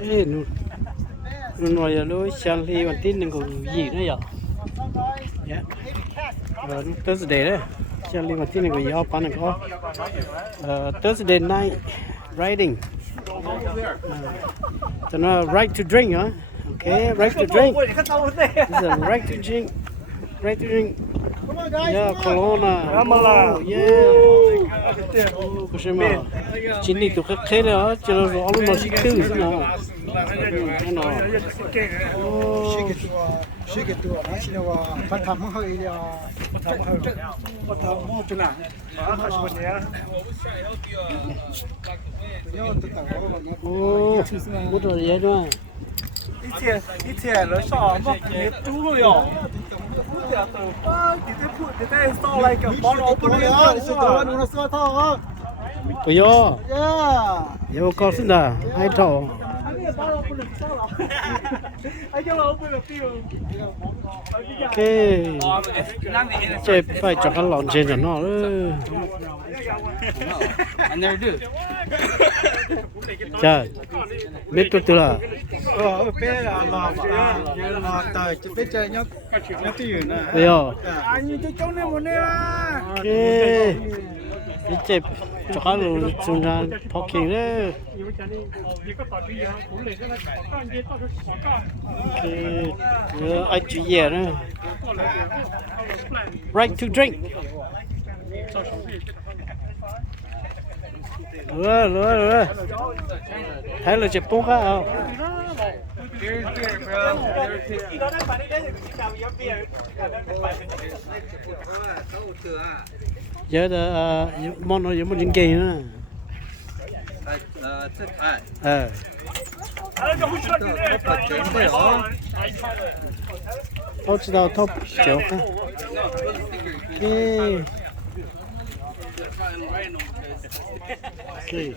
Ê, nó nói là lối sang đi bản tin đừng có gì nữa vậy. Yeah. Thursday đấy. Sang đi bản tin đừng có gì hop ăn có. Thursday night riding. So no right to drink, huh? Okay, right to drink. This is a right to drink. Right to drink. Yeah, Corona. Oh, yeah. Có xem mà. Chính đi tụi khách thế đó, cho nó rõ luôn mà xích tư thế nào. Thế nào. 시계도 하시는 와 바탕 허이야 바탕 뭐 주나 하시거든요. Ồ, bút rồi vậy đó.以前人上么你猪了哟。你在烧那个包老不能要。 Bây giờ. Giờ có xin đã, hai thầu. Okay. Chơi phải cho cái lon trên cho nó. I never do. Trời, biết tôi từ là. bé là tờ biết chơi nhóc tiêu nữa. Bây giờ. Anh cho cháu này một nè. Okay. Đi chơi cho cái lon xuống ra parking đấy. Okay. Ai chú ý nữa. Right to drink. Rồi. Thấy là chụp bông khác không? Giờ là món nó giống một những kỳ nữa. Tôi chỉ đào thóc kiểu ha. Okay.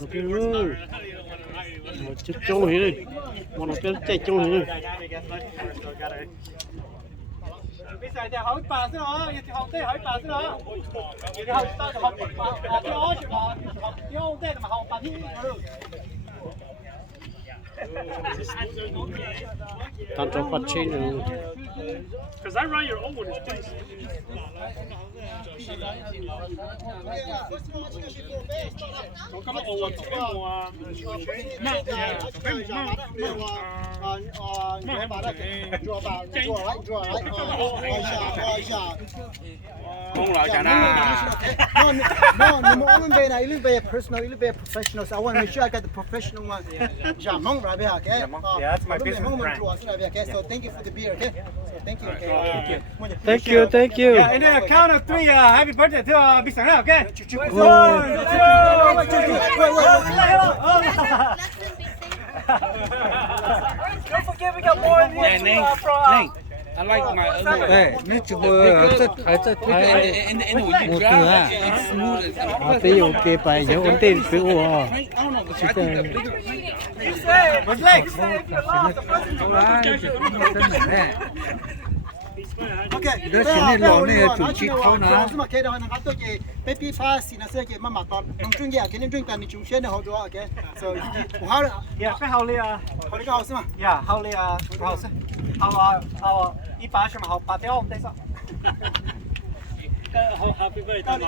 Okay rồi. Một chút trâu này đi. Một cái chạy trâu này đi. Bây giờ thì hỏi bà thế đó, thì học thế hỏi bà thế đó. Thì học ta học bà thế đó chứ mà học tiêu thế mà học bà thi được. Don't drop a chain. Because I write your own one, please. Don't come over to me more. Không lại cả na. No, I'm going to be personal, a bit professional. So I want to make sure I got the professional one. Jamong, right? Okay. Yeah, that's my business brand. Okay, so thank you for the beer. Okay. So thank you. Okay. Thank you. Yeah, and then count of three. Happy birthday to Big Sang, okay? Don't forget we got more in here. Neng, I like my other. Hey, mấy chú rất And when you drive, it's smooth as hell. À, bây giờ kê bài giờ ổn định phải ủa. I don't know, but I think the bigger. You say, what's legs? If you lost the person, Okay. Đó chính là lỗ này chủ trị thôi nè. Mà cái đó nó tôi cái baby pass nó sẽ cái mà toàn nông chuyên gia cái nên chuyên cần chúng sẽ nó đó okay. So how yeah, cái hậu lia, how cái house mà. yeah, hậu lia, house. Hậu, 一般什么好八条，对上。 Happy birthday,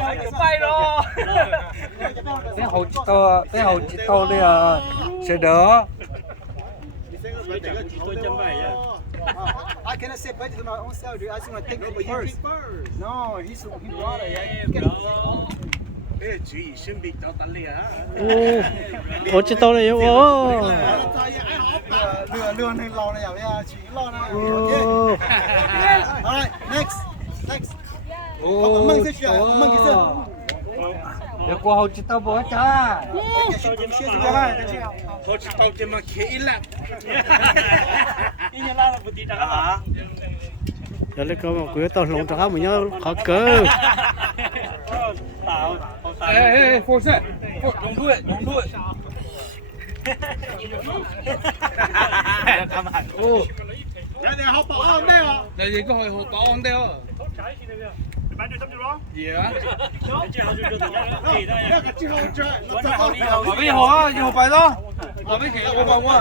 Hãy bay rồi. cái hậu chỉ to đây à sẽ đỡ. I cannot say better to my own self. I just want to take it first. No, he brought it. Ủa chỉ tao này ủa. Lừa này lò này à, chỉ lò này. Alright, next. Ông mang cái gì? Ông mang cái gì? Để qua hậu chỉ to bó cha. Hậu chỉ tao chỉ mà khỉ lắm. Giờ lấy câu mà quý tao lồng cho mình nhớ khó cơ. Hey, force it. Don't do it. Oh. Đây học bảo ông đây à? Đây có hồi hộp bảo ông đây à? Bạn đưa something wrong? Yeah. Chị hậu đưa được cái gì đây? Bây giờ hộp bài đó. 我没给，我帮我。